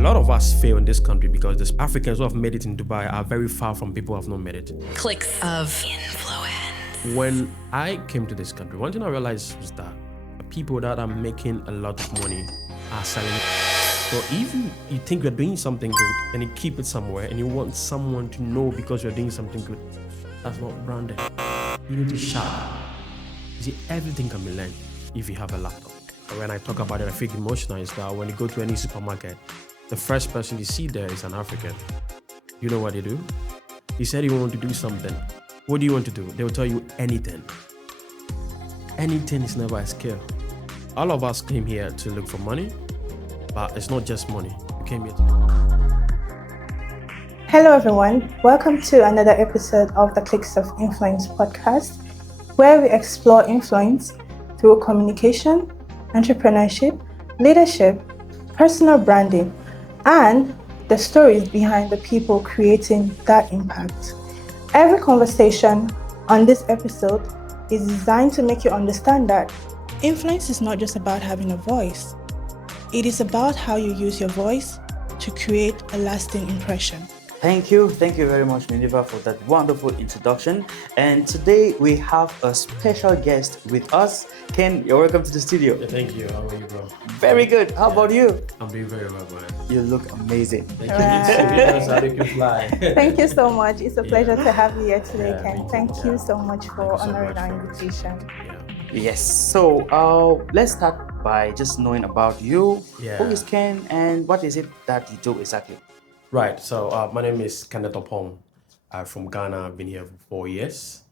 lot of us fail in this country because the Africans who have made it in Dubai are very far from people who have not made it. Clicks of influence. When I came to this country, one thing I realized was that the people that are making a lot of money are selling. So if you think you're doing something good and you keep it somewhere and you want someone to know because you're doing something good, that's not branded. You need to shout. You see, everything can be learned if you have a laptop. When I talk about it, I feel emotional is that when you go to any supermarket, the first person you see there is an African. You know what they do? He said he want to do something. What do you want to do? They will tell you anything. Anything is never a skill. All of us came here to look for money, but it's not just money. We came here Hello everyone, welcome to another episode of the Clicks of Influence podcast, where we explore influence through communication, entrepreneurship, leadership, personal branding, and the stories behind the people creating that impact. Every conversation on this episode is designed to make you understand that influence is not just about having a voice. It is about how you use your voice to create a lasting impression. Thank you very much, Miniva, for that wonderful introduction. And today we have a special guest with us. Ken, you're welcome to the studio. Yeah, thank you. How are you, bro? Very good. How about you? I'm doing very well, man. You look amazing. Thank you. That's how you can fly. Thank you so much. It's a pleasure to have you here today, Yeah, Ken. me too. Thank you so much for Thank you so honoring much our for invitation. Yeah. Yes. So let's start by just knowing about you. Yeah. Who is Ken and what is it that you do exactly? Right, so my name is Kenneth Oppong. I'm from Ghana. I've been here for 4 years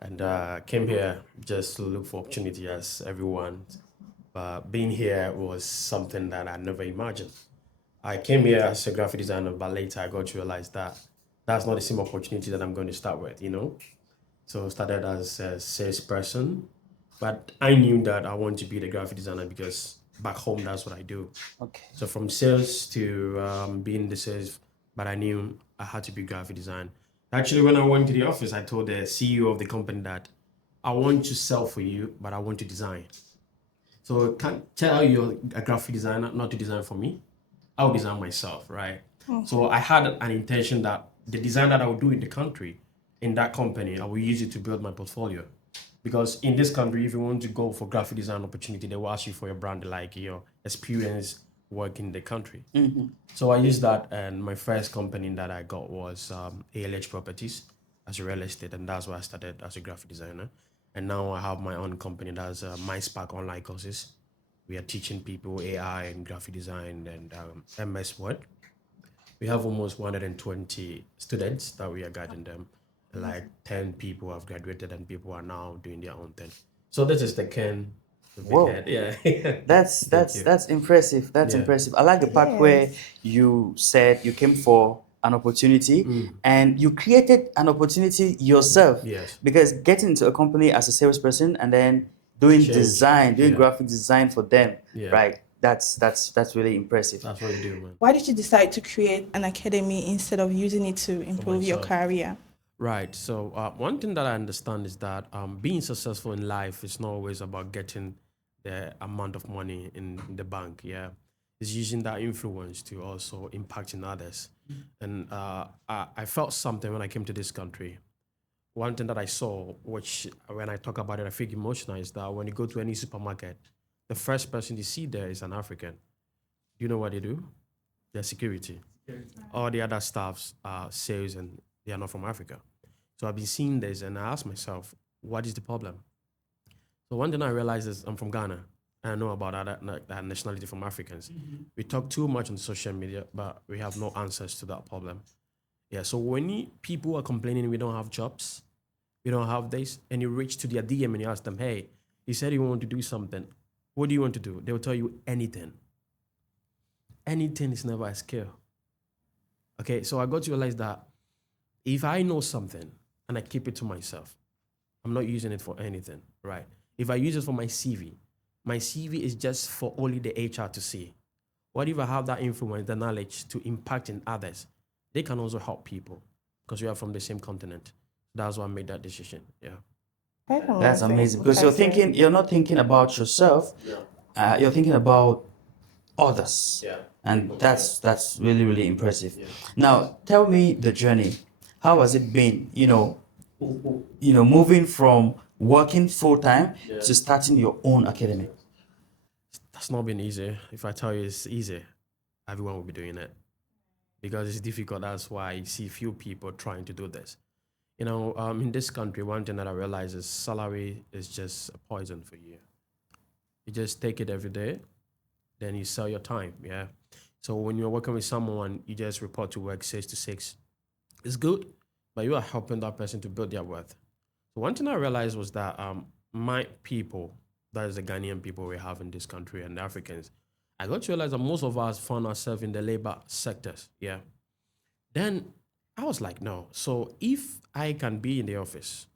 and came here just to look for opportunity as everyone. But being here was something that I never imagined. I came here as a graphic designer, but later I got to realize that that's not the same opportunity that I'm going to start with, So started as a salesperson, but I knew that I wanted to be the graphic designer because back home, that's what I do. Okay. So from sales to being the sales, but I knew I had to be graphic design. Actually, when I went to the office, I told the CEO of the company that I want to sell for you, but I want to design. So can't tell you're a graphic designer not to design for me. I'll design myself, right? So I had an intention that the design that I would do in the country, in that company, I will use it to build my portfolio. Because in this country, if you want to go for graphic design opportunity, they will ask you for your brand, like your experience working in the country. So I used that, and my first company that I got was ALH Properties as a real estate, and that's where I started as a graphic designer. And now I have my own company that's MySpark online courses. We are teaching people AI and graphic design and MS Word. We have almost 120 students that we are guiding them. Like 10 people have graduated and people are now doing their own thing. So this is the Ken. The big Whoa. head. Yeah. That's impressive. That's Yeah. impressive. I like the part where you said you came for an opportunity and you created an opportunity yourself. Yes. Because getting into a company as a salesperson and then doing Change. design, doing Yeah. graphic design for them, Yeah. right? That's really impressive. That's what we do, man. Why did you decide to create an academy instead of using it to improve your myself. career? Right. So one thing that I understand is that being successful in life is not always about getting the amount of money in the bank. Yeah, it's using that influence to also impact in others. And I felt something when I came to this country. One thing that I saw, which when I talk about it, I feel emotional, is that when you go to any supermarket, the first person you see there is an African. Do you know what they do? They're security. All the other staffs are sales and they are not from Africa. So I've been seeing this and I asked myself, what is the problem? So one thing I realized is I'm from Ghana and I know about that nationality from Africans. We talk too much on social media, but we have no answers to that problem. Yeah, so when people are complaining we don't have jobs, we don't have this, and you reach to their DM and you ask them, hey, he said he want to do something. What do you want to do? They will tell you anything. Anything is never a skill. Okay, so I got to realize that if I know something and I keep it to myself, I'm not using it for anything, right? If I use it for my CV is just for only the HR to see. What if I have that influence, the knowledge to impact in others? They can also help people because we are from the same continent. That's why I made that decision, yeah. That's amazing because you're not thinking about yourself. You're thinking about others. Yeah. And that's really, really impressive. Now, tell me the journey. How has it been, moving from working full time to starting your own academy? That's not been easy. If I tell you it's easy, everyone will be doing it because it's difficult. That's why you see few people trying to do this. In this country, one thing that I realize is salary is just a poison for you. You just take it every day, then you sell your time. Yeah. So when you're working with someone, you just report to work 6 to 6. It's good, but you are helping that person to build their worth. So one thing I realized was that my people, that is the Ghanaian people we have in this country and the Africans, I got to realize that most of us found ourselves in the labor sectors. Yeah. Then I was like, no. So if I can be in the office,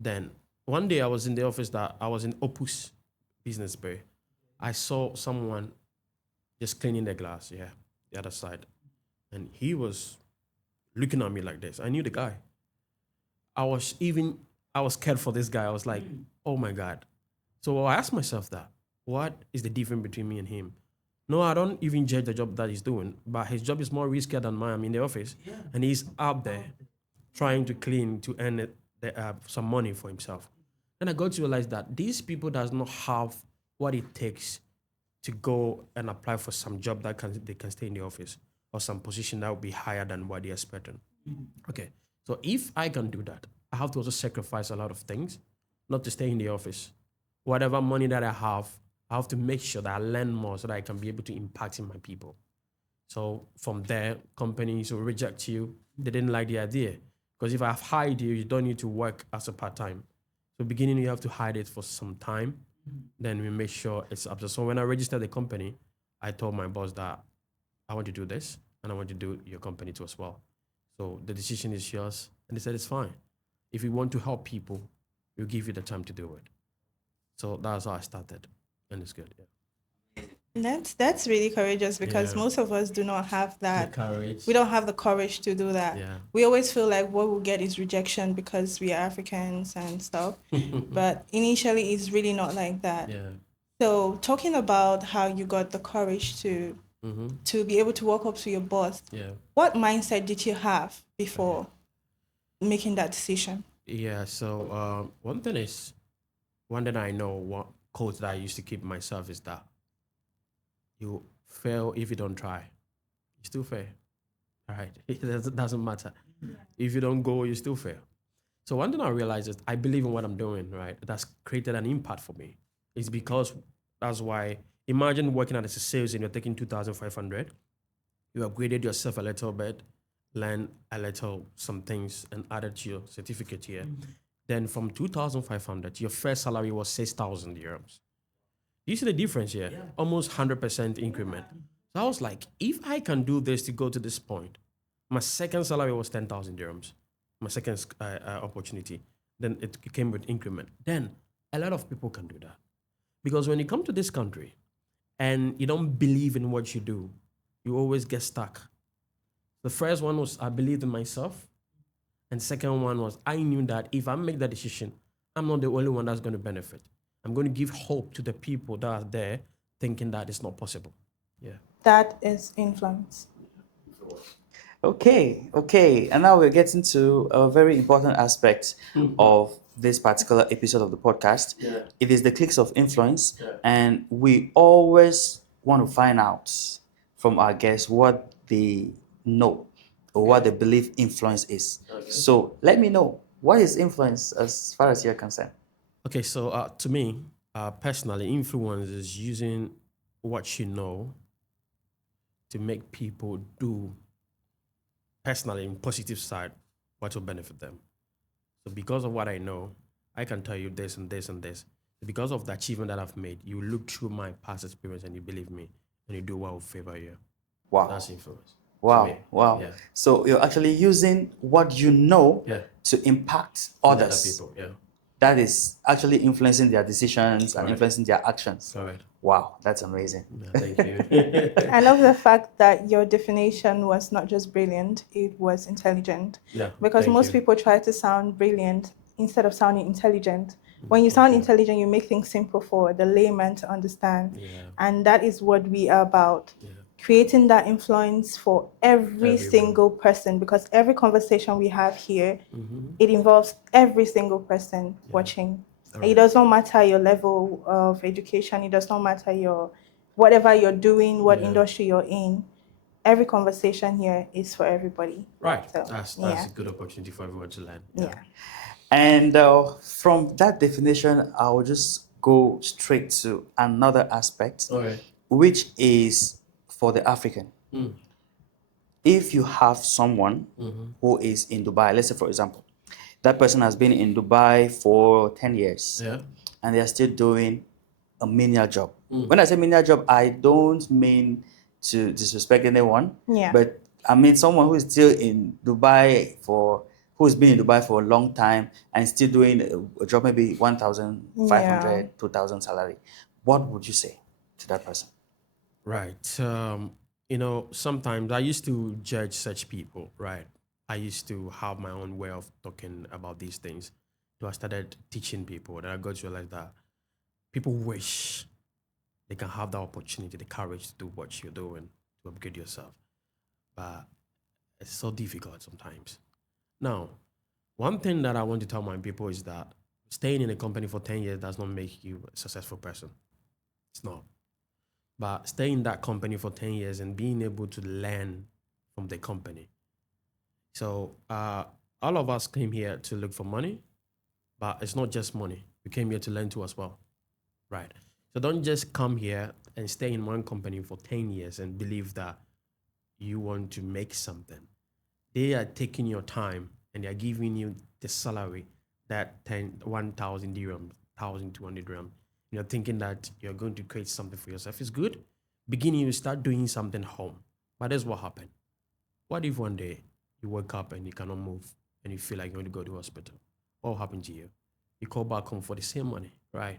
then one day I was in the office that I was in Opus Business Bay. I saw someone just cleaning the glass, yeah, the other side. And he was looking at me like this. I knew the guy. I was scared for this guy. I was like, oh my God. So I asked myself that, what is the difference between me and him? No, I don't even judge the job that he's doing, but his job is more riskier than mine. I'm in the office, and he's up there trying to clean to earn some money for himself. And I got to realize that these people does not have what it takes to go and apply for some job that they can stay in the office or some position that will be higher than what they're expecting. Okay, so if I can do that, I have to also sacrifice a lot of things, not to stay in the office. Whatever money that I have to make sure that I learn more so that I can be able to impact in my people. So from there, companies will reject you. They didn't like the idea. Because if I've hired you, you don't need to work as a part-time. So beginning, you have to hide it for some time. Then we make sure it's up to. So when I registered the company, I told my boss that I want to do this and I want to do your company too as well. So the decision is yours. And they said, it's fine. If you want to help people, we'll give you the time to do it. So that's how I started. And it's good. Yeah. That's really courageous because Yeah. most of us do not have that. Courage. We don't have the courage to do that. Yeah. We always feel like what we'll get is rejection because we are Africans and stuff. But initially, it's really not like that. Yeah. So talking about how you got the courage to be able to walk up to your boss, Yeah. what mindset did you have before making that decision? Yeah. So one thing I know, what quote that I used to keep myself is that you fail if you don't try. You still fail. All right. It doesn't matter. If you don't go, you still fail. So one thing I realized is I believe in what I'm doing, right? That's created an impact for me. It's because that's why imagine working as a sales and you're taking 2,500. You upgraded yourself a little bit, learn a little some things and added to your certificate here. Then from 2,500, your first salary was 6,000 dirhams. You see the difference here? Yeah. Almost 100% increment. So I was like, if I can do this to go to this point, my second salary was 10,000 dirhams, my second opportunity. Then it came with increment. Then a lot of people can do that. Because when you come to this country and you don't believe in what you do, you always get stuck. The first one was I believed in myself. And second one was I knew that if I make that decision, I'm not the only one that's going to benefit. I'm going to give hope to the people that are there thinking that it's not possible. Yeah. That is influence. Okay. And now we're getting to a very important aspect of this particular episode of the podcast. Yeah. It is the cliques of influence. Yeah. And we always want to find out from our guests what they know or what they believe influence is. Okay. So let me know, what is influence as far as you're concerned? Okay, so to me, personally, influence is using what you know to make people do, personally, in positive side, what will benefit them. So because of what I know, I can tell you this and this and this. Because of the achievement that I've made, you look through my past experience and you believe me, and you do what will favor you. Wow. That's influence. Wow. Yeah. So you're actually using what you know to impact others. Other people, yeah. That is actually influencing their decisions and influencing their actions. Correct. Wow, that's amazing. Yeah, thank you. I love the fact that your definition was not just brilliant, it was intelligent. Yeah. Because thank most you. people try to sound brilliant instead of sounding intelligent. When you sound Okay. intelligent, you make things simple for the layman to understand. Yeah. And that is what we are about. Yeah. Creating that influence for every Everyone. single person, because every conversation we have here, Mm-hmm. it involves every single person watching. All It right. does not matter your level of education, it does not matter your whatever you're doing, what Yeah. industry you're in. Every conversation here is for everybody. Right. So That's yeah. a good opportunity for everyone to learn. Yeah. And from that definition, I will just go straight to another aspect, All right. which is for the African. Mm. If you have someone who is in Dubai, let's say, for example, that person has been in Dubai for 10 years Yeah. and they are still doing a menial job. When I say menial job, I don't mean to disrespect anyone, Yeah. but I mean someone who is still in Dubai who's been in Dubai for a long time and still doing a job, maybe 1,500, 2,000 salary. What would you say to that person? Right. Sometimes I used to judge such people, right? I used to have my own way of talking about these things. So I started teaching people, and I got to realize that people wish they can have the opportunity, the courage to do what you're doing to upgrade yourself. But it's so difficult sometimes. Now, one thing that I want to tell my people is that staying in a company for 10 years does not make you a successful person. It's not. But staying in that company for 10 years and being able to learn from the company. So all of us came here to look for money, but it's not just money. We came here to learn too as well. Right. So don't just come here and stay in one company for 10 years and believe that you want to make something. They are taking your time and they are giving you the salary that 1,000 dirham, 1,200 dirham. You're thinking that you're going to create something for yourself. It's good. Beginning, you start doing something home. But that's what happened. What if one day you wake up and you cannot move and you feel like you're going to go to the hospital? What will happen to you? You call back home for the same money, right?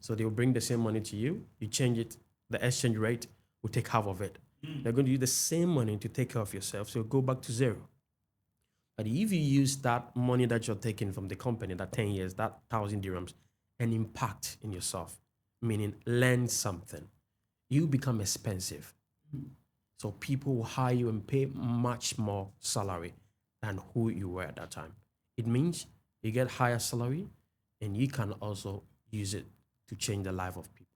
So they will bring the same money to you. You change it. The exchange rate will take half of it. They're going to use the same money to take care of yourself. So go back to zero. But if you use that money that you're taking from the company, that 10 years, that 1,000 dirhams, and impact in yourself, meaning learn something, you become expensive. So people will hire you and pay much more salary than who you were at that time. It means you get higher salary and you can also use it to change the life of people.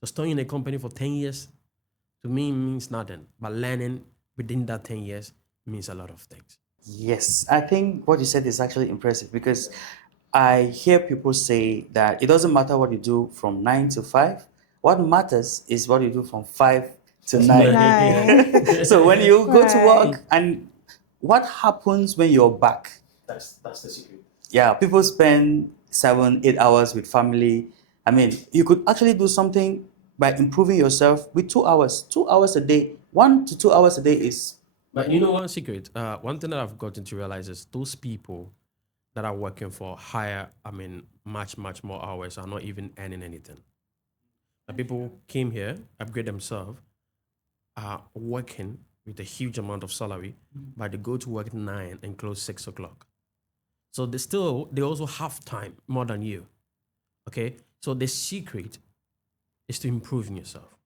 So staying in a company for 10 years, to me, means nothing. But learning within that 10 years means a lot of things. Yes, I think what you said is actually impressive because I hear people say that it doesn't matter what you do from 9 to 5. What matters is what you do from 5 to 9. Nice. So when you go to Right. work, and what happens when you're back? That's the secret. Yeah, people spend 7, 8 hours with family. I mean, you could actually do something by improving yourself with 2 hours. 2 hours a day, 1 to 2 hours a day is. But you know one secret? One thing that I've gotten to realize is those people that are working for higher, much, much more hours are not even earning anything. The people who came here, upgrade themselves, are working with a huge amount of salary, but they go to work at 9 and close 6 o'clock. So they also have time more than you. Okay? So the secret is to improve in yourself.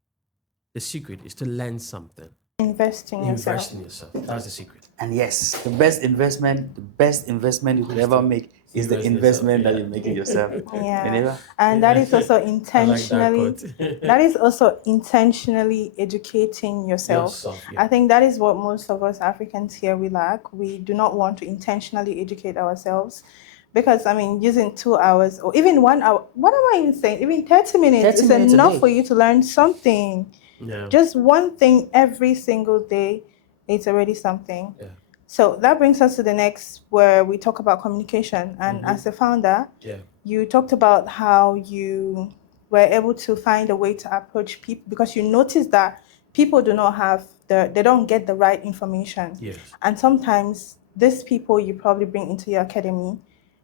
The secret is to learn something. Invest in yourself. Invest in yourself. That's the secret. And yes, the best investment you could ever make is the Invest in investment yourself, that yeah. you make in yourself. Yeah. Whenever. And that is also I like that intentionally quote. that is also intentionally educating yourself. Yourself, yeah. I think that is what most of us Africans here we lack. We do not want to intentionally educate ourselves. Because using 2 hours or even 1 hour, what am I even saying? Even 30 minutes 30 is minutes a enough day. for you to learn something. Yeah. Just one thing every single day, it's already something. Yeah. So that brings us to the next where we talk about communication. And as a founder, Yeah. you talked about how you were able to find a way to approach people because you noticed that people do not have they don't get the right information. Yes. And sometimes these people you probably bring into your academy,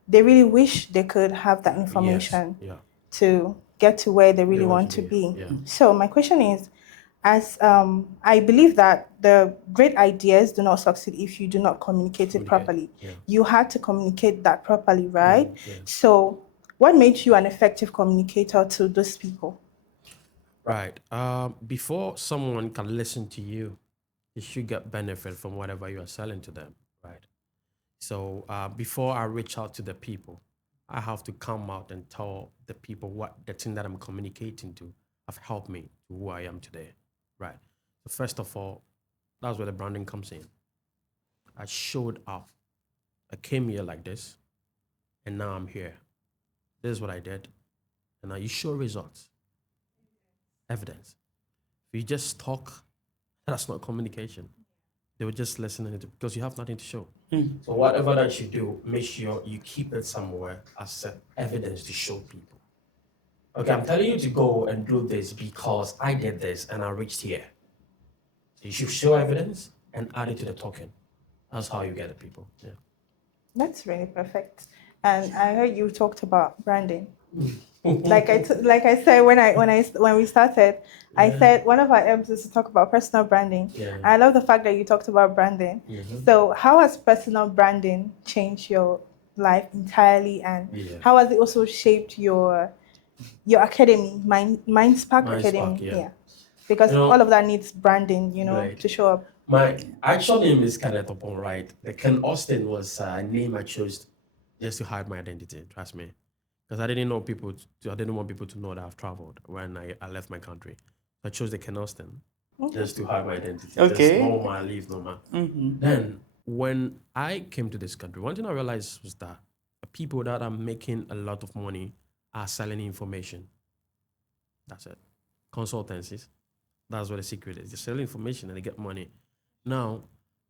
they really wish they could have that information Yes. Yeah. to get to where they really They want to be. Yeah. So my question is, as I believe that the great ideas do not succeed if you do not communicate it properly. Yeah. You had to communicate that properly, right? Yeah. So What made you an effective communicator to those people? Right. Before someone can listen to you, you should get benefit from whatever you are selling to them. Right. So before I reach out to the people, I have to come out and tell the people what the thing that I'm communicating to have helped me to who I am today. Right. So first of all, that's where the branding comes in. I showed up. I came here like this, and now I'm here. This is what I did. And now you show results, evidence. If you just talk, that's not communication. They were just listening to because you have nothing to show. So whatever that you do, make sure you keep it somewhere as evidence to show people. Okay, I'm telling you to go and do this because I did this and I reached here. So you should show evidence and add it to the token. That's how you get it, people. Yeah. That's really perfect. And I heard you talked about branding. Mm. Like I said when we started, I said one of our aims is to talk about personal branding. Yeah. I love the fact that you talked about branding. Mhm. So how has personal branding changed your life entirely, and Yeah. how has it also shaped your academy, Mindspark Mindspark, Academy? yeah. Yeah, because You know, all of that needs branding, right. to show up. My actual name is Kenneth Oppong, right? The Ken Austin was a name I chose just to hide my identity, trust me. Because I didn't know I didn't want people to know that I've traveled when I left my country. I chose the Ken Austin just to hide my identity. Just Okay. no man, leave no man. Then when I came to this country, one thing I realized was that the people that are making a lot of money are selling information. That's it. Consultancies. That's what the secret is. They sell information and they get money. Now,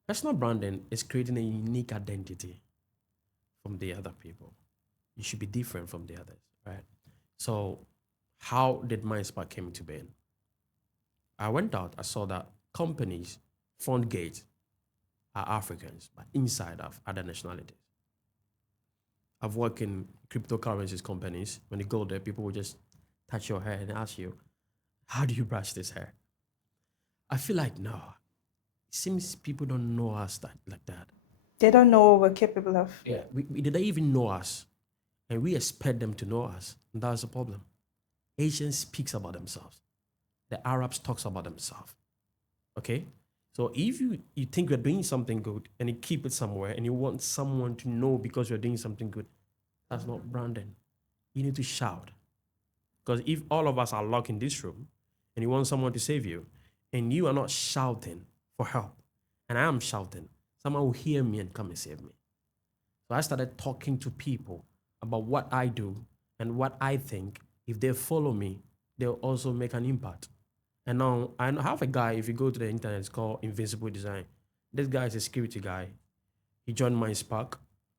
personal branding is creating a unique identity from the other people. You should be different from the others, right? So, how did MindSpark came into being? I went out, I saw that companies, front gate, are Africans, but inside have other nationalities. I've worked in cryptocurrencies companies. When you go there, people will just touch your hair and ask you, how do you brush this hair? I feel like, no, it seems people don't know us like that. They don't know what we're capable of. Yeah, they don't even know us, and we expect them to know us. And that's the problem. Asians speaks about themselves. The Arabs talks about themselves. Okay, so if you think you're doing something good and you keep it somewhere and you want someone to know because you're doing something good, that's not branding. You need to shout. Because if all of us are locked in this room and you want someone to save you, and you are not shouting for help, and I am shouting, someone will hear me and come and save me. So I started talking to people about what I do and what I think. If they follow me, they'll also make an impact. And now I have a guy, if you go to the internet, it's called Invincible Design. This guy is a security guy. He joined MindSpark.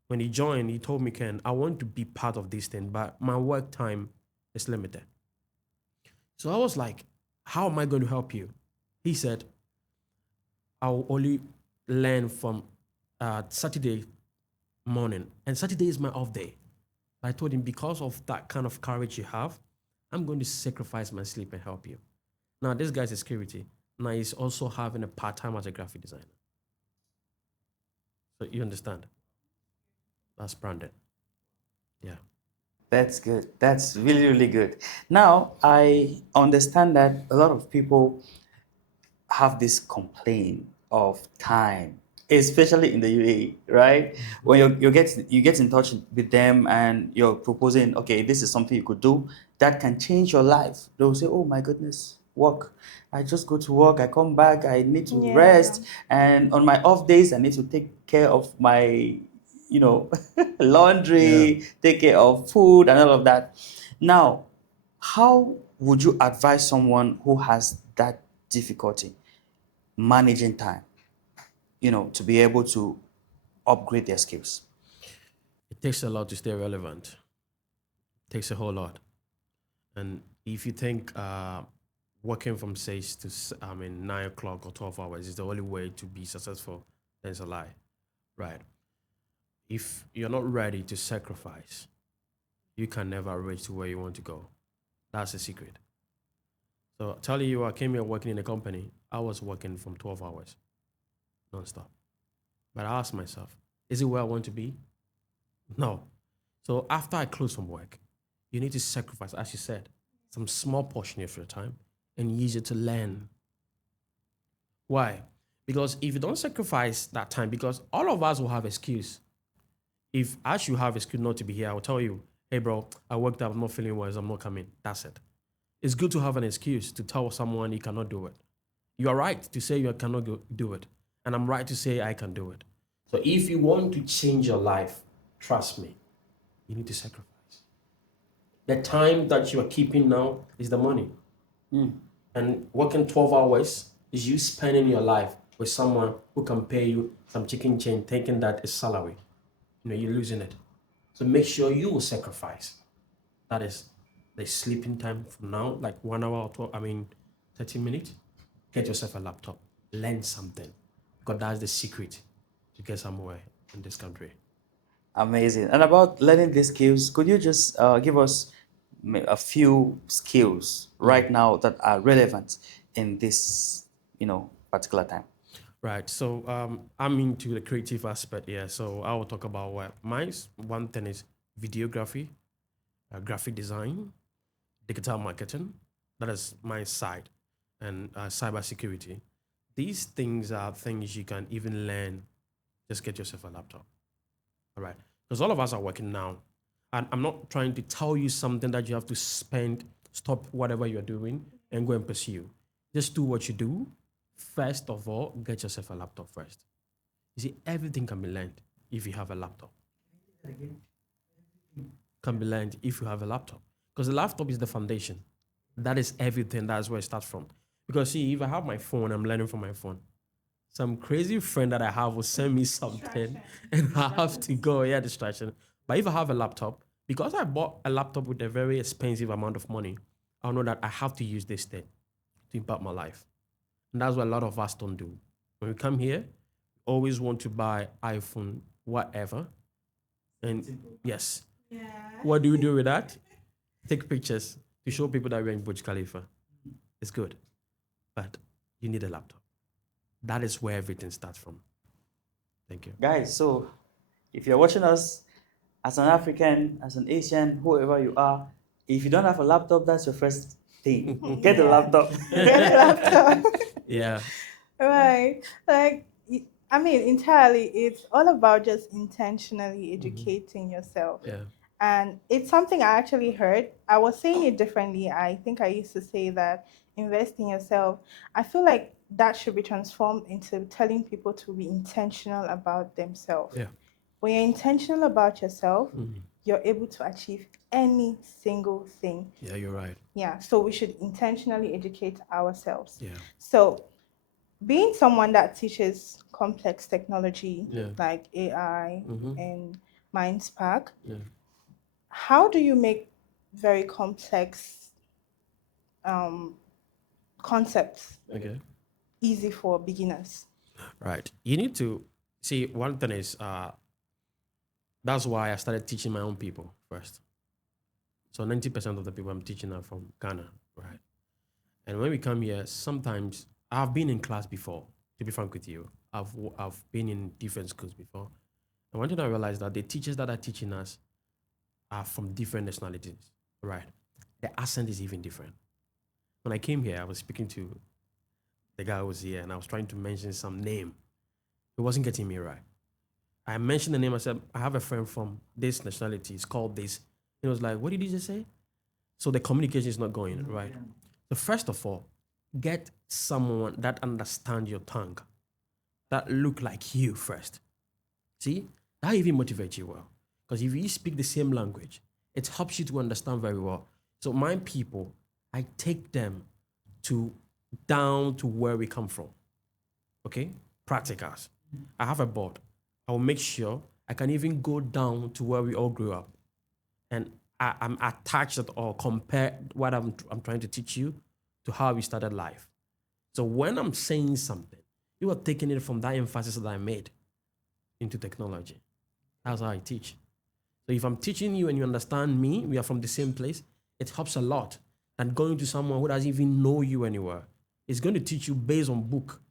When he joined, he told me, Ken, I want to be part of this thing, but my work time is limited. So I was like, how am I going to help you? He said, I'll only learn from Saturday morning, and Saturday is my off day. I told him, because of that kind of courage you have, I'm going to sacrifice my sleep and help you. Now, this guy's a security. Now he's also having a part-time as a graphic designer. So you understand? That's branded. Yeah. That's good. That's really, really good. Now, I understand that a lot of people have this complaint of time, especially in the UAE, right? When you get in touch with them and you're proposing, okay, this is something you could do that can change your life. They'll say, oh my goodness, work. I just go to work, I come back, I need to Yeah. rest, and on my off days, I need to take care of my, laundry, take care of food and all of that. Now, how would you advise someone who has that difficulty managing time, to be able to upgrade their skills? It takes a lot to stay relevant. It takes a whole lot. And if you think working from 6 to 9 o'clock or 12 hours is the only way to be successful, then it's a lie, right? If you're not ready to sacrifice, you can never reach to where you want to go. That's the secret. So telling you, I came here working in a company, I was working from 12 hours nonstop. But I asked myself, is it where I want to be? No. So after I closed from work, you need to sacrifice, as you said, some small portion of your time and use it to learn. Why? Because if you don't sacrifice that time, because all of us will have excuse. If I should have excuse not to be here, I will tell you, hey bro, I worked out, I'm not feeling well, so I'm not coming. That's it. It's good to have an excuse to tell someone you cannot do it. You are right to say you cannot do it. And I'm right to say I can do it. So if you want to change your life, trust me, you need to sacrifice. The time that you are keeping now is the money. And working 12 hours is you spending your life with someone who can pay you some chicken chain, thinking that is salary. You're losing it. So make sure you will sacrifice. That is the sleeping time from now, like 1 hour or 30 minutes. Get yourself a laptop. Learn something. Because that's the secret to get somewhere in this country. Amazing. And about learning these skills, could you just give us a few skills right now that are relevant in this, particular time? Right. So I'm into the creative aspect here. So I will talk about what mine's one thing is videography, graphic design, digital marketing. That is my side, and cybersecurity. These things are things you can even learn. Just get yourself a laptop. All right. Because all of us are working now. And I'm not trying to tell you something that you have to stop whatever you're doing and go and pursue. Just do what you do. First of all, get yourself a laptop first. You see, everything can be learned if you have a laptop. Can be learned if you have a laptop. Because the laptop is the foundation. That is everything. That's where it starts from. Because see, if I have my phone, I'm learning from my phone. Some crazy friend that I have will send me something and I have to go, yeah, distraction. But if I have a laptop, because I bought a laptop with a very expensive amount of money, I'll know that I have to use this thing to impact my life. And that's what a lot of us don't do. When we come here, always want to buy iPhone, whatever. And yes, what do we do with that? Take pictures to show people that we're in Burj Khalifa. It's good. But you need a laptop. That is where everything starts from. Thank you. Guys, so if you're watching us as an African, as an Asian, whoever you are, if you don't have a laptop, that's your first thing. Get a laptop. Get a laptop. Yeah. Right. Entirely, it's all about just intentionally educating yourself. Yeah. And it's something I actually heard. I was saying it differently. I think I used to say that invest in yourself. I feel like that should be transformed into telling people to be intentional about themselves. Yeah. When you're intentional about yourself, you're able to achieve any single thing. Yeah, you're right. Yeah. So we should intentionally educate ourselves. Yeah. So being someone that teaches complex technology Yeah. like AI and MindSpark, Yeah. how do you make very complex concepts Okay. easy for beginners? Right. You need to see one thing is that's why I started teaching my own people first. So 90% of the people I'm teaching are from Ghana, right? And when we come here, sometimes I've been in class before, to be frank with you. I've been in different schools before. And one thing I realized that the teachers that are teaching us are from different nationalities, right? The accent is even different. When I came here, I was speaking to the guy who was here and I was trying to mention some name. He wasn't getting me right. I mentioned the name. I said, I have a friend from this nationality. It's called this. He was like, what did you just say? So the communication is not going, right? So first of all, get someone that understands your tongue, that look like you first. See, that even motivates you well. Because if you speak the same language, it helps you to understand very well. So my people, I take them down to where we come from. Okay? Practicals. I have a board. I will make sure I can even go down to where we all grew up. And I'm attached or compare what I'm trying to teach you to how we started life. So when I'm saying something, you are taking it from that emphasis that I made into technology. That's how I teach. So if I'm teaching you and you understand me, we are from the same place, it helps a lot than going to someone who doesn't even know you anywhere. It's going to teach you based on book,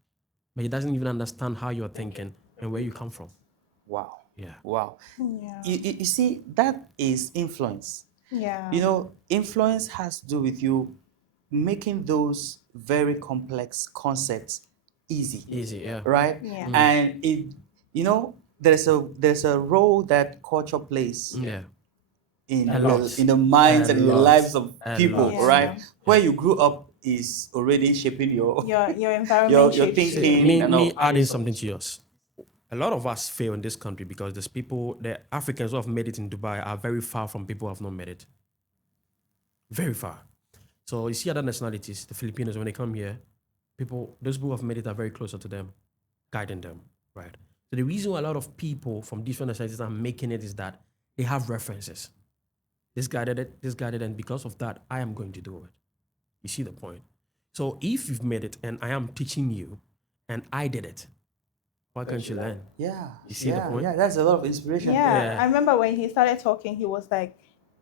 but he doesn't even understand how you're thinking and where you come from. Wow. Yeah. Wow. Yeah. You see, that is influence. Yeah. You know, influence has to do with you making those very complex concepts easy, Easy, yeah. right? Yeah. And it, you know, there's a role that culture plays Yeah. in A lot. the minds A and in the lot. lives of A people, lot. Yeah. right? Where you grew up is already shaping your Your environment your shapes you. thinking and Me all. adding something to yours. A lot of us fail in this country because there's people, the Africans who have made it in Dubai are very far from people who have not made it. Very far. So you see other nationalities, the Filipinos, when they come here, people, those people who have made it are very closer to them, guiding them, right? So the reason why a lot of people from different nationalities are making it is that they have references. This guy did it, this guy did it, and because of that, I am going to do it. You see the point? So if you've made it and I am teaching you and I did it, why can't you learn? Yeah. You see the point? Yeah, that's a lot of inspiration. Yeah. Yeah. I remember when he started talking, he was like,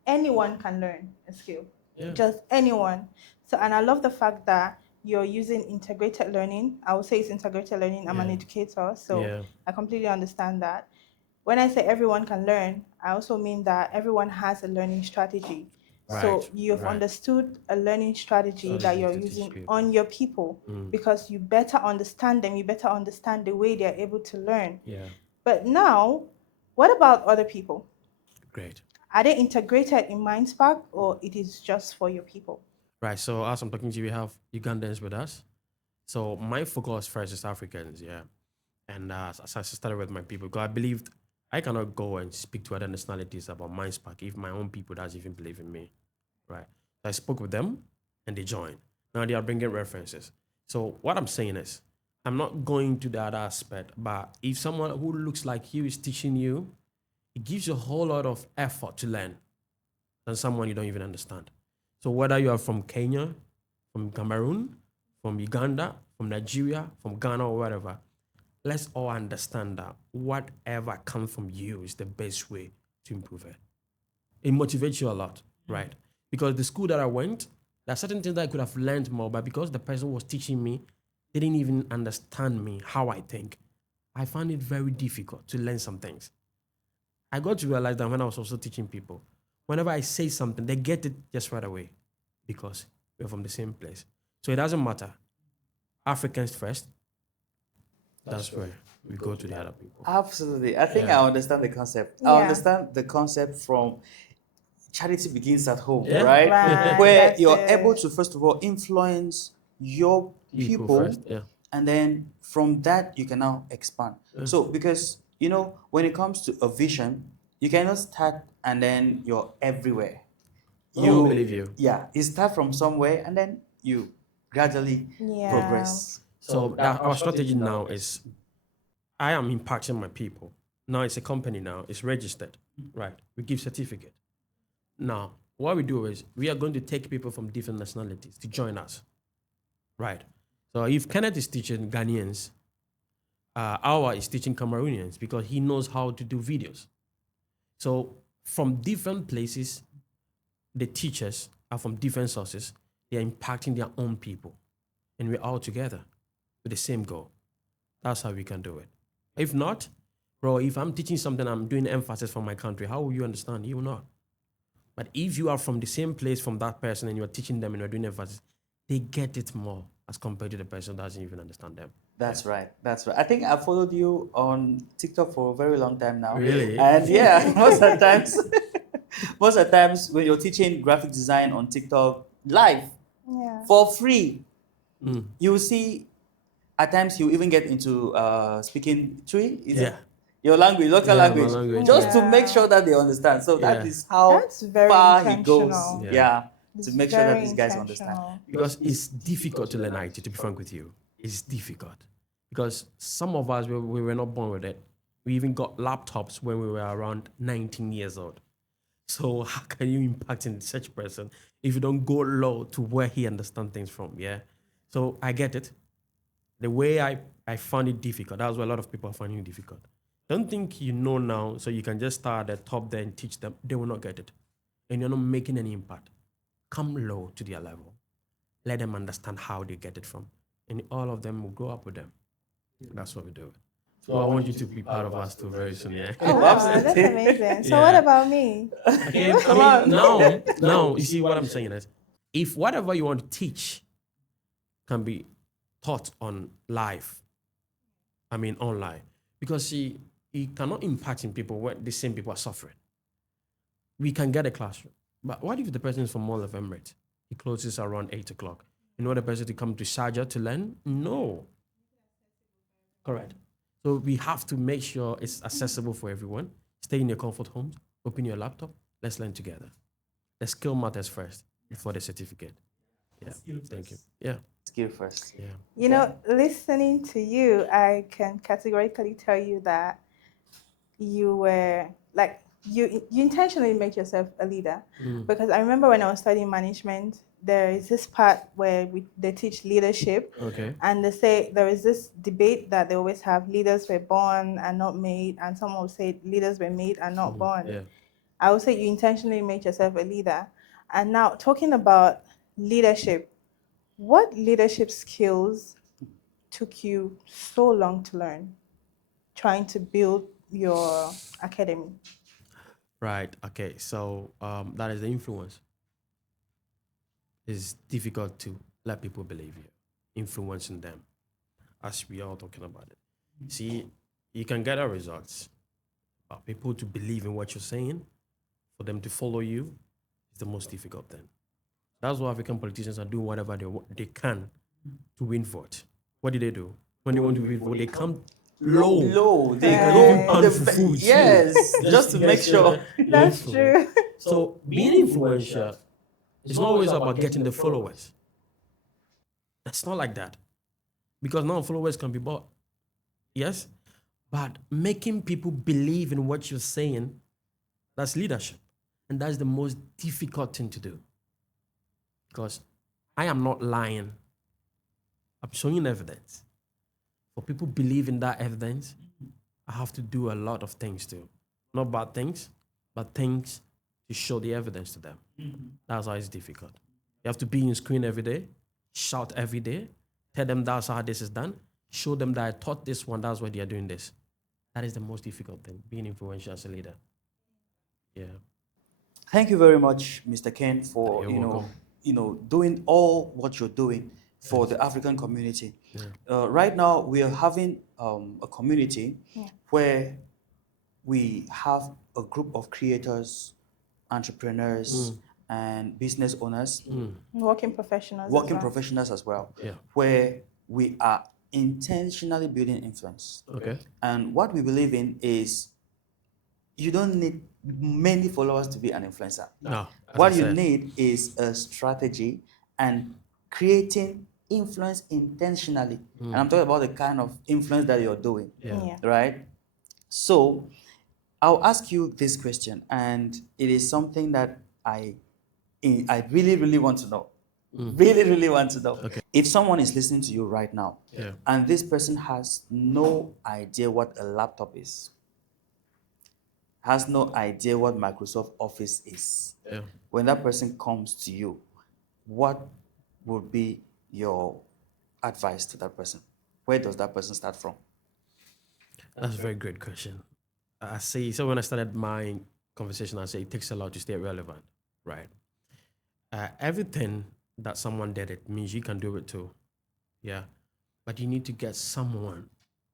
anyone can learn a skill. Yeah. Just anyone. So, and I love the fact that you're using integrated learning. I would say it's integrated learning. I'm an Yeah. educator, so Yeah. I completely understand that. When I say everyone can learn, I also mean that everyone has a learning strategy. So Right. you've Right. understood a learning strategy that Strategy you're to teach using people. on your people Mm. because you better understand them, you better understand the way they're able to learn. Yeah. But now, what about other people? Great. Are they integrated in MindSpark or it is just for your people? Right. So as I'm talking to you, we have Ugandans with us. So my focus first is Africans, yeah. And as I started with my people, because I believed I cannot go and speak to other nationalities about MindSpark if my own people doesn't even believe in me, right? So I spoke with them and they joined. Now they are bringing references. So what I'm saying is, I'm not going to that aspect, but if someone who looks like you is teaching you, it gives you a whole lot of effort to learn than someone you don't even understand. So whether you are from Kenya, from Cameroon, from Uganda, from Nigeria, from Ghana, or whatever, let's all understand that whatever comes from you is the best way to improve it. It motivates you a lot, right? Because the school that I went, there are certain things that I could have learned more, but because the person who was teaching me didn't even understand me, how I think, I found it very difficult to learn some things. I got to realize that when I was also teaching people, whenever I say something, they get it just right away because we're from the same place. So it doesn't matter. Africans first, that's where we go to the other people. Absolutely. I think Yeah. I understand the concept. I Yeah. understand the concept from charity begins at home, Yeah. right? Right, Where that's you're it. able to, first of all, influence your People people, first, yeah. and then from that, you can now expand. So, because, you know, when it comes to a vision, you cannot start and then you're everywhere. I don't believe you. Yeah, you start from somewhere and then you gradually Yeah. progress. So that our strategy now is I am impacting my people. Now it's a company now, it's registered, right? We give certificate. Now, what we do is we are going to take people from different nationalities to join us, right? So if Kenneth is teaching Ghanaians, Awa is teaching Cameroonians because he knows how to do videos. So from different places, the teachers are from different sources. They are impacting their own people, and we're all together with the same goal. That's how we can do it. If not, bro, if I'm teaching something, I'm doing emphasis for my country, how will you understand? You will not. But if you are from the same place from that person and you're teaching them and you're doing emphasis, they get it more as compared to the person that doesn't even understand them. That's right. That's right. I think I followed you on TikTok for a very long time now. Really? And yeah, most of the times when you're teaching graphic design on TikTok live Yeah. for free, you will see at times you even get into speaking Twi, is Yeah. it? Your language, local Yeah, my language, language, just to yeah. make sure that they understand. So that Yeah. is how That's very far he goes. intentional. Yeah. Yeah, It's to make sure that very these guys understand. intentional. Because it's difficult to learn IT, to be frank with you. It's difficult. Because some of us, we were not born with it. We even got laptops when we were around 19 years old. So how can you impact in such person if you don't go low to where he understands things from? Yeah. So I get it. The way I found it difficult, that's why a lot of people are finding it difficult. Don't think you know now, so you can just start at the top there and teach them. They will not get it. And you're not making any impact. Come low to their level. Let them understand how they get it from. And all of them will grow up with them. That's what we do. So I want you to be part of us too very soon, yeah. Oh, wow, that's amazing. So what Yeah. about me? Okay, I mean, now, you see what I'm saying is, if whatever you want to teach can be taught on live, I mean online, because see, you cannot impact in people when the same people are suffering. We can get a classroom, but what if the person is from Mall of Emirates? He closes around 8 o'clock. You know the person to come to Sharjah to learn? No. Correct. So we have to make sure it's accessible for everyone. Stay in your comfort homes, open your laptop, let's learn together. The skill matters first before the certificate. Yeah. Thank you. Yeah. Skill first. Yeah. You know, listening to you, I can categorically tell you that you were like you intentionally make yourself a leader, because I remember when I was studying management, there is this part where they teach leadership, Okay. and they say there is this debate that they always have: leaders were born and not made, and someone will say leaders were made and not born. Yeah. I would say you intentionally make yourself a leader. And now talking about leadership, what leadership skills took you so long to learn trying to build your academy? Right. Okay. So that is the influence. It's difficult to let people believe you, influencing them, as we are talking about it. See, you can get our results, but people to believe in what you're saying, for them to follow you, is the most difficult thing. That's why African politicians are doing whatever they can to win vote. What do? When they want to win vote, they come low. Low. They can go even pound the for food, too. Yes, just to get make sure. That's true. So being influential is not always about getting the followers. It's not like that. Because now followers can be bought. Yes? But making people believe in what you're saying, that's leadership. And that's the most difficult thing to do. Because I am not lying. I'm showing evidence. For people believe in that evidence, I have to do a lot of things too. Not bad things, but things to show the evidence to them. That's why it's difficult. You have to be in screen every day, shout every day, tell them that's how this is done, show them that I taught this one, that's why they are doing this. That is the most difficult thing, being influential as a leader. Yeah. Thank you very much, Mr. Ken, for You're welcome. doing all what you're doing for the African community. Right now, we are having a community where we have a group of creators, entrepreneurs, and business owners, Working professionals. working as well. professionals as well, Yeah. where we are intentionally building influence. Okay. And what we believe in is you don't need many followers to be an influencer. No. What you need is a strategy and creating influence intentionally. And I'm talking about the kind of influence that you're doing, Yeah. right? So I'll ask you this question, and it is something that I really, really want to know. Really, really want to know. Okay. If someone is listening to you right now, Yeah. and this person has no idea what a laptop is, has no idea what Microsoft Office is, Yeah. when that person comes to you, what would be your advice to that person? Where does that person start from? That's a very great question. I say, so when I started my conversation, I say it takes a lot to stay relevant, right? Everything that someone did, it means you can do it too. Yeah. But you need to get someone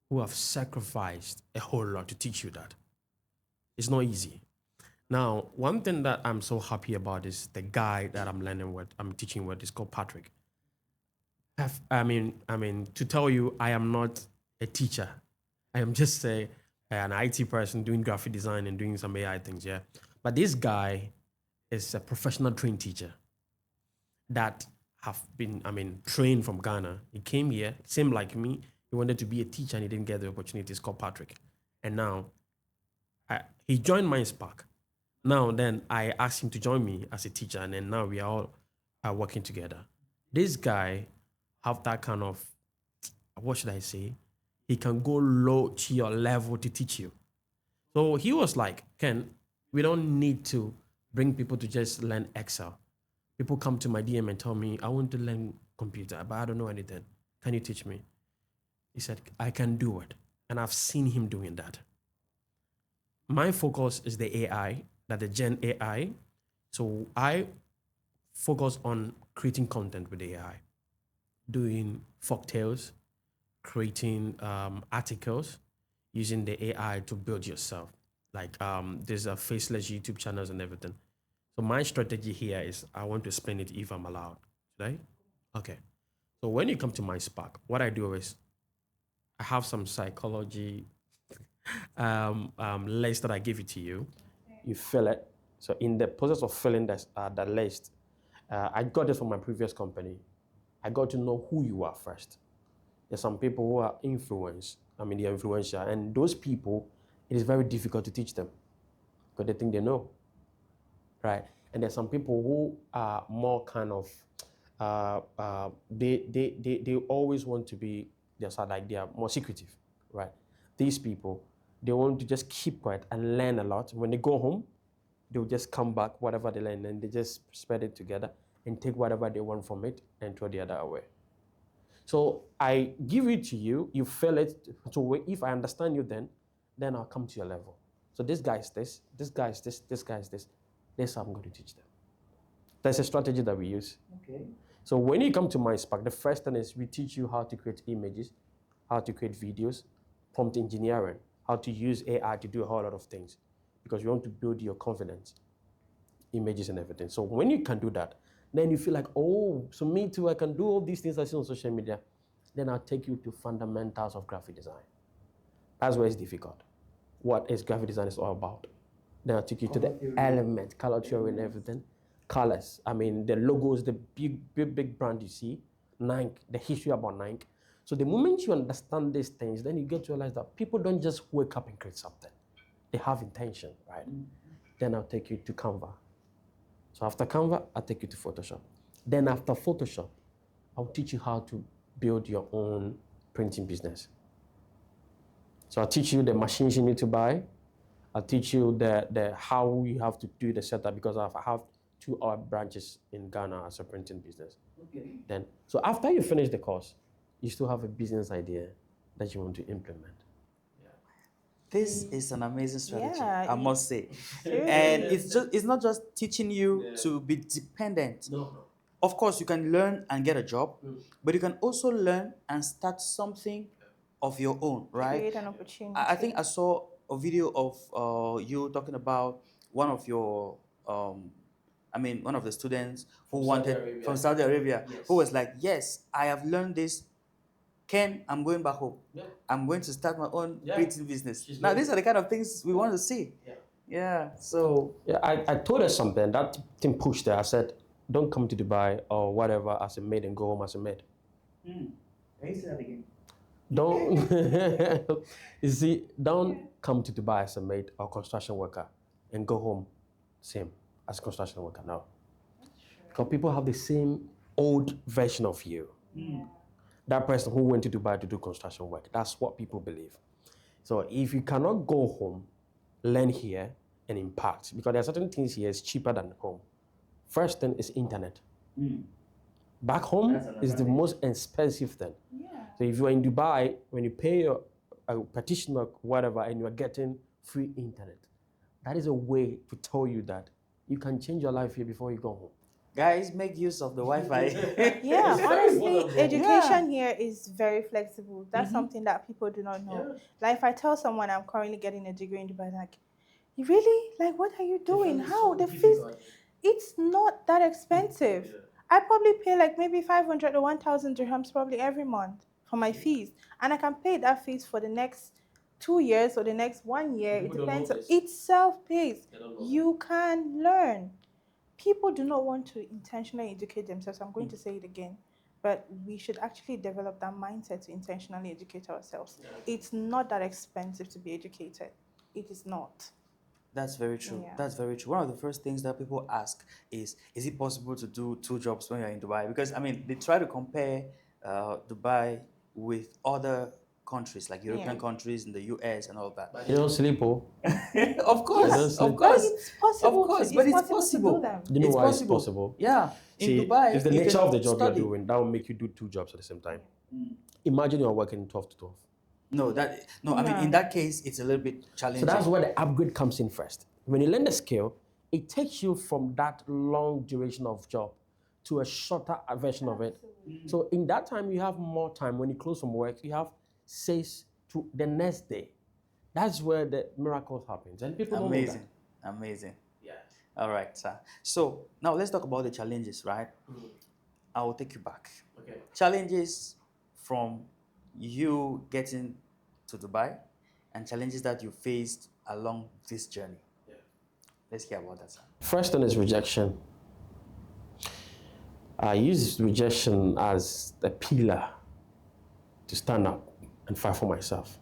who have sacrificed a whole lot to teach you that. It's not easy. Now, one thing that I'm so happy about is the guy that I'm teaching with is called Patrick. To tell you, I am not a teacher. I am just an IT person doing graphic design and doing some AI things, yeah. But this guy is a professional trained teacher that have been, trained from Ghana. He came here, same like me. He wanted to be a teacher and he didn't get the opportunity. It's called Patrick. And now he joined MindSpark. Now then, I asked him to join me as a teacher, and then now we are all working together. This guy have that kind of, what should I say? He can go low to your level to teach you. So he was like, Ken, we don't need to bring people to just learn Excel. People come to my DM and tell me, I want to learn computer, but I don't know anything. Can you teach me? He said, I can do it. and I've seen him doing that. My focus is the AI, that the Gen AI. So I focus on creating content with AI, doing folktales, creating articles, using the AI to build yourself. Like there's a faceless YouTube channels and everything. So my strategy here is I want to explain it if I'm allowed. Should I? Okay. So when you come to my Spark, what I do is I have some psychology list that I give it to you. You fill it. So in the process of filling that list, I got it from my previous company. I got to know who you are first. There's some people who are influenced. I mean, they're influential. And those people, it is very difficult to teach them because they think they know, right? And there's some people who are more kind of, they always want to be, like they are more secretive, right? These people, they want to just keep quiet and learn a lot. When they go home, they'll just come back, whatever they learn, and they just spread it together and take whatever they want from it and throw the other away. So I give it to you, you fill it. So if I understand you, then I'll come to your level. So this guy is this guy is this guy is this. This is how I'm going to teach them. That's a strategy that we use. Okay. So when you come to my Spark, the first thing is we teach you how to create images, how to create videos, prompt engineering, how to use AI to do a whole lot of things, because we want to build your confidence, images and everything. So when you can do that, then you feel like, oh, so me too, I can do all these things I see on social media. Then I'll take you to fundamentals of graphic design. That's where it's difficult. What is graphic design is all about. Then I'll take you to the element, color theory and everything. Colors, I mean, the logos, the big brand you see, Nike, the history about Nike. So the moment you understand these things, then you get to realize that people don't just wake up and create something. They have intention, right? Then I'll take you to Canva. So after Canva, I'll take you to Photoshop. Then after Photoshop, I'll teach you how to build your own printing business. So I'll teach you the machines you need to buy. I'll teach you the how you have to do the setup, because I have 2 other branches in Ghana as a printing business. Okay. Then, so after you finish the course, you still have a business idea that you want to implement. This is an amazing strategy, Yeah, I must say. Seriously. And it's not just teaching you to be dependent. No. Of course, you can learn and get a job, but you can also learn and start something of your own, right? Create an opportunity. I think I saw a video of you talking about one of your, one of the students who wanted from Saudi Arabia, who was like, yes, I have learned this. Ken, I'm going back home. Yeah. I'm going to start my own printing business. Now, these are the kind of things we want to see. Yeah. So I told her something. That thing pushed her. I said, don't come to Dubai or whatever as a maid and go home as a maid. Can you say that again? Don't, you see, don't come to Dubai as a maid or construction worker and go home same as a construction worker. No. Because people have the same old version of you. That person who went to Dubai to do construction work. That's what people believe. So if you cannot go home, learn here and impact, because there are certain things here is cheaper than home. First thing is internet. Back home is the most expensive thing. Yeah. So if you're in Dubai, when you pay a petition or whatever and you're getting free internet, that is a way to tell you that you can change your life here before you go home. Guys, make use of the Wi-Fi. Yeah, honestly, education here is very flexible. That's something that people do not know. Yeah. Like if I tell someone I'm currently getting a degree in Dubai, like, really? Like, what are you doing? How? The fees? It's not that expensive. Yeah. I probably pay like maybe 500 or 1,000 dirhams probably every month for my fees. And I can pay that fees for the next 2 years or the next 1 year. It depends. It's self-paced. You can learn. People do not want to intentionally educate themselves. I'm going to say it again. But we should actually develop that mindset to intentionally educate ourselves. It's not that expensive to be educated. It is not. That's very true. Yeah. That's very true. One of the first things that people ask is it possible to do 2 jobs when you're in Dubai? Because, they try to compare Dubai with other countries, like European countries in the US and all that. You don't sleep, oh? Of course. But it's possible. Of course, but it's possible. To do them. You know why it's possible? Yeah. See, in Dubai, it's the nature of the job study. you're doing that will make you do 2 jobs at the same time. Imagine you're working 12 to 12. I mean, in that case, it's a little bit challenging. So that's where the upgrade comes in first. When you learn the skill, it takes you from that long duration of job to a shorter version of it. So in that time, you have more time. When you close from work, you have 6 to the next day. That's where the miracles happens, and people don't know that. Amazing. Yeah. All right, sir. So now let's talk about the challenges, right? I will take you back. Okay. Challenges from you getting to Dubai and challenges that you faced along this journey. Yeah. Let's hear about that, sir. First one is rejection. I use rejection as a pillar to stand up and fight for myself.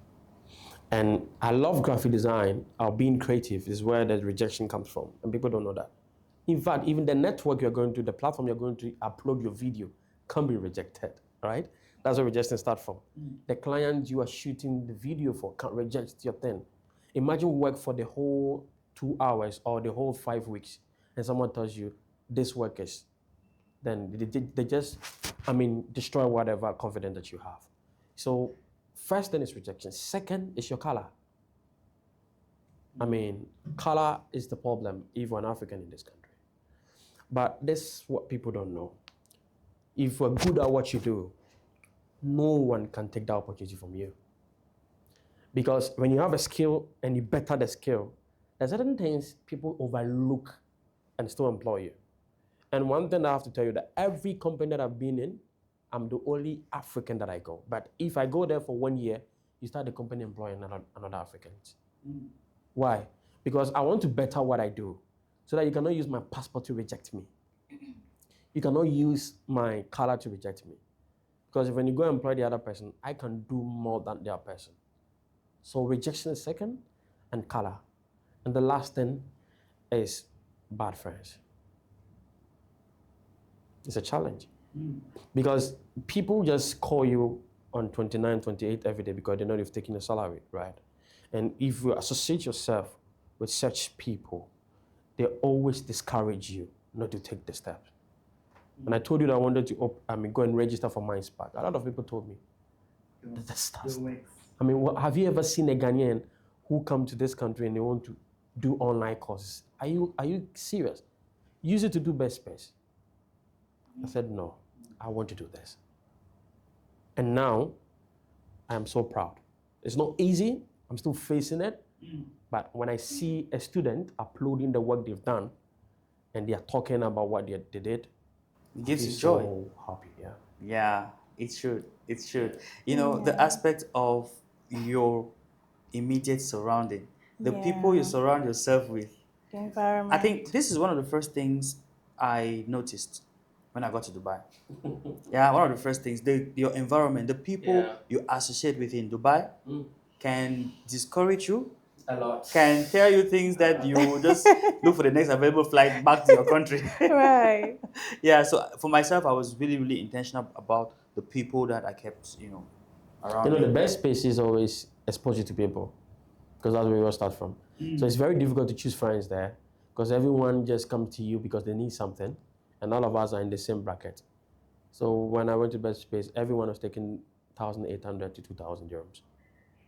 And I love graphic design, or being creative is where the rejection comes from. And people don't know that. In fact, even the network you're going to, the platform you're going to upload your video can be rejected, right? That's where rejection starts from. The client you are shooting the video for can't reject your thing. Imagine work for the whole 2 hours or the whole 5 weeks, and someone tells you this work is, then they just, destroy whatever confidence that you have. So first thing is rejection. Second is your color. Color is the problem if you're an African in this country. But this is what people don't know. If you're good at what you do, no one can take that opportunity from you. Because when you have a skill and you better the skill, there's certain things people overlook and still employ you. And one thing I have to tell you, that every company that I've been in, I'm the only African that I go. But if I go there for 1 year, you start the company employing another Africans. Why? Because I want to better what I do, so that you cannot use my passport to reject me. You cannot use my color to reject me. Because when you go employ the other person, I can do more than the other person. So rejection is second, and color. And the last thing is bad friends. It's a challenge. Because people just call you on 29, 28 every day because they know you've taken a salary, right? And if you associate yourself with such people, they always discourage you not to take the steps. When I told you that I wanted to go and register for MindSpark, a lot of people told me, have you ever seen a Ghanaian who come to this country and they want to do online courses? Are you serious? Use it to do best space. I said, no, I want to do this. And now, I'm so proud. It's not easy. I'm still facing it. But when I see a student uploading the work they've done, and they are talking about what they did, it gives you joy. So happy, yeah. Yeah, it should. It should. You know, the aspect of your immediate surrounding, the people you surround yourself with, the environment. I think this is one of the first things I noticed when I got to Dubai. One of the first things, your environment, the people you associate with in Dubai can discourage you. A lot. Can tell you things that you just look for the next available flight back to your country. Right. So for myself, I was really, really intentional about the people that I kept, around. The best space is always exposure to people, because that's where we all start from. So it's very difficult to choose friends there, because everyone just comes to you because they need something, and all of us are in the same bracket. So when I went to best space, everyone was taking 1,800 to 2,000 dirhams.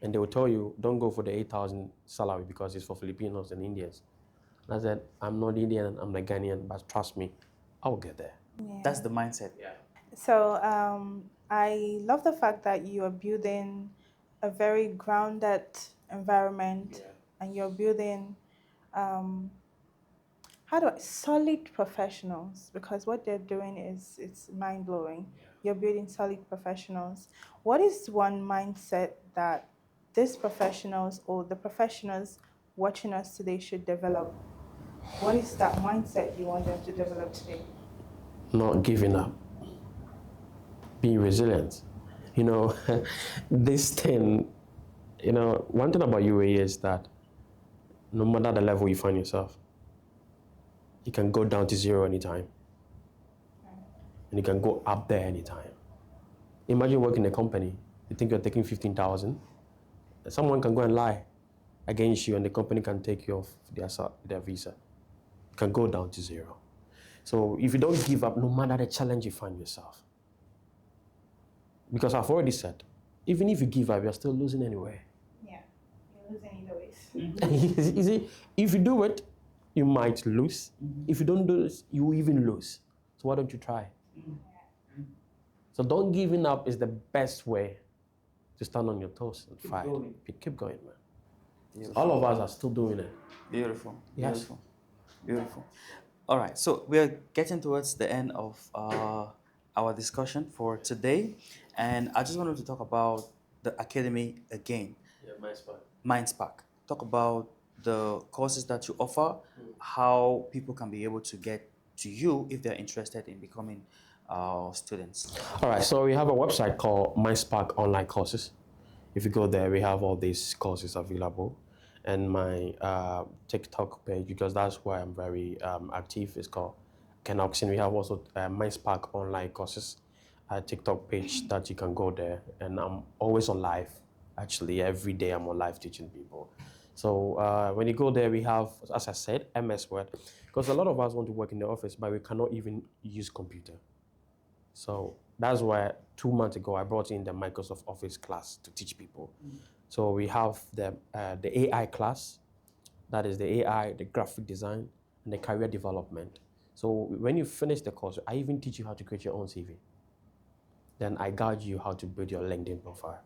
And they will tell you, don't go for the 8,000 salary because it's for Filipinos and Indians. And I said, I'm not Indian, I'm a Ghanaian, but trust me, I'll get there. Yeah. That's the mindset. Yeah. So I love the fact that you are building a very grounded environment, and you're building solid professionals, because what they're doing it's mind-blowing. You're building solid professionals. What is one mindset that these professionals or the professionals watching us today should develop? What is that mindset you want them to develop today? Not giving up. Being resilient. This thing, one thing about UAE is that no matter the level you find yourself, you can go down to zero anytime. And you can go up there anytime. Imagine working in a company, you think you're taking 15,000, someone can go and lie against you and the company can take you off their visa. You can go down to zero. So if you don't give up, no matter the challenge you find yourself, because I've already said, even if you give up, you're still losing anyway. Yeah, you're losing either ways. You see, if you do it, you might lose. If you don't do this, you will even lose. So why don't you try? So don't giving up is the best way to stand on your toes and fight. Keep going, man. All of us are still doing it. Beautiful. Yes. Beautiful. Beautiful. All right. So we're getting towards the end of our discussion for today. And I just wanted to talk about the academy again. Yeah, MindSpark. MindSpark. Talk about the courses that you offer, how people can be able to get to you if they're interested in becoming students. All right, so we have a website called MindSpark Online Courses. If you go there, we have all these courses available. And my TikTok page, because that's where I'm very active, is called Kenneth Oppong. We have also MindSpark Online Courses, a TikTok page that you can go there. And I'm always on live. Actually, every day I'm on live teaching people. So when you go there, we have, as I said, MS Word. Because a lot of us want to work in the office, but we cannot even use computer. So that's why 2 months ago, I brought in the Microsoft Office class to teach people. So we have the AI class, that is the AI, the graphic design, and the career development. So when you finish the course, I even teach you how to create your own CV. Then I guide you how to build your LinkedIn profile.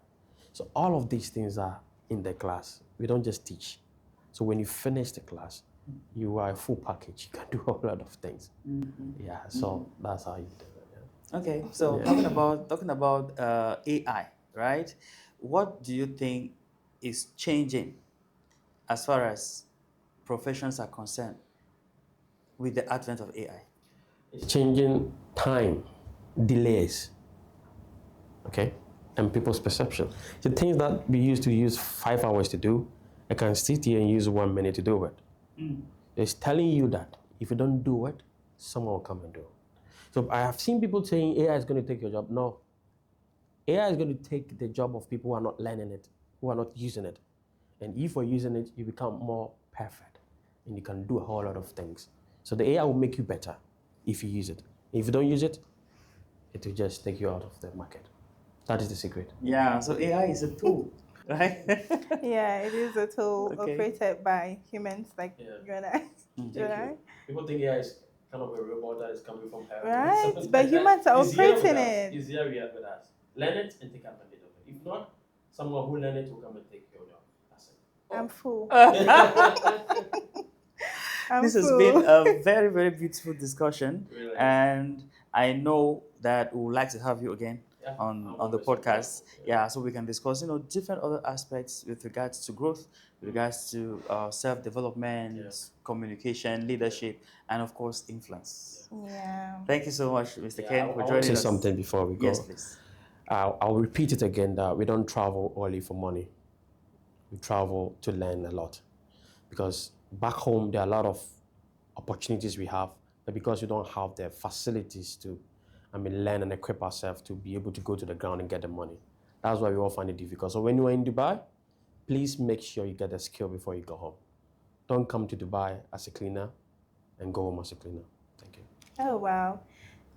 So all of these things are in the class. We don't just teach. So when you finish the class, you are a full package. You can do a lot of things. Yeah, so that's how you do it. Yeah. Okay, so talking about AI, right? What do you think is changing as far as professions are concerned with the advent of AI? It's changing time, delays, okay, and people's perception. The things that we used to use 5 hours to do, I can sit here and use 1 minute to do it. It's telling you that if you don't do it, someone will come and do it. So I have seen people saying AI is going to take your job. No. AI is going to take the job of people who are not learning it, who are not using it. And if you're using it, you become more perfect and you can do a whole lot of things. So the AI will make you better if you use it. If you don't use it, it will just take you out of the market. That is the secret. Yeah, so AI is a tool, right? Yeah, it is a tool Okay. operated by humans like you and I. You and I. People think AI is kind of a robot that is coming from heaven. Right, but humans are operating it. It's here we are with us. Learn it and take advantage of it. If not, someone who learn it will come and take your job. That's it. I'm full. This has been a very, very beautiful discussion. Really? And I know that we would like to have you again on the always podcast. available, Yeah, so we can discuss, different other aspects with regards to growth, with regards to self-development, communication, leadership, and of course, influence. Yeah. Thank you so much, Mr. Ken, for I want joining to say us. something before we go. Yes, please. I'll repeat it again that we don't travel only for money. We travel to learn a lot. Because back home, there are a lot of opportunities we have, but because we don't have the facilities to learn and equip ourselves to be able to go to the ground and get the money. That's why we all find it difficult. So when you are in Dubai, please make sure you get the skill before you go home. Don't come to Dubai as a cleaner and go home as a cleaner. Thank you. Oh, wow.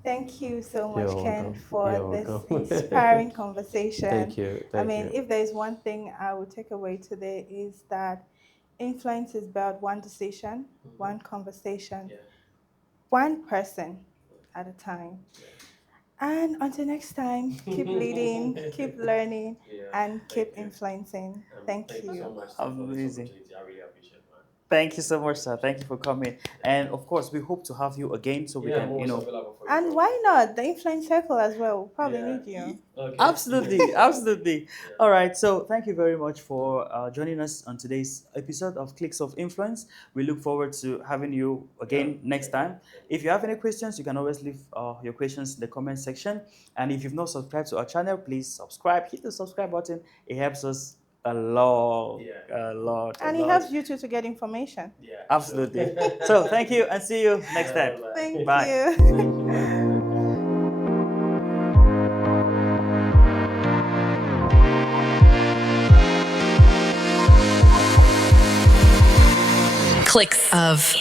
Thank you so much, You're Ken, welcome. for You're this welcome. inspiring conversation. Thank you. I mean, you. if there's one thing I would take away today is that influence is about one decision, one conversation, one person at a time. And until next time, keep leading, keep learning, and keep influencing. Thank you. so much Amazing. for this opportunity. I really appreciate it, man. Thank you so much, sir. Thank you for coming. And of course, we hope to have you again so we I'm can, always available for you. And why not? The influence circle as well. We'll probably need you. Okay. Absolutely, absolutely. All right, so thank you very much for joining us on today's episode of Clicks of Influence. We look forward to having you again next time. If you have any questions, you can always leave your questions in the comment section. And if you've not subscribed to our channel, please subscribe. Hit the subscribe button. It helps us a lot, a lot. And it helps you too to get information. Yeah. Absolutely. So thank you and see you next time. Thank Bye. you. Clicks of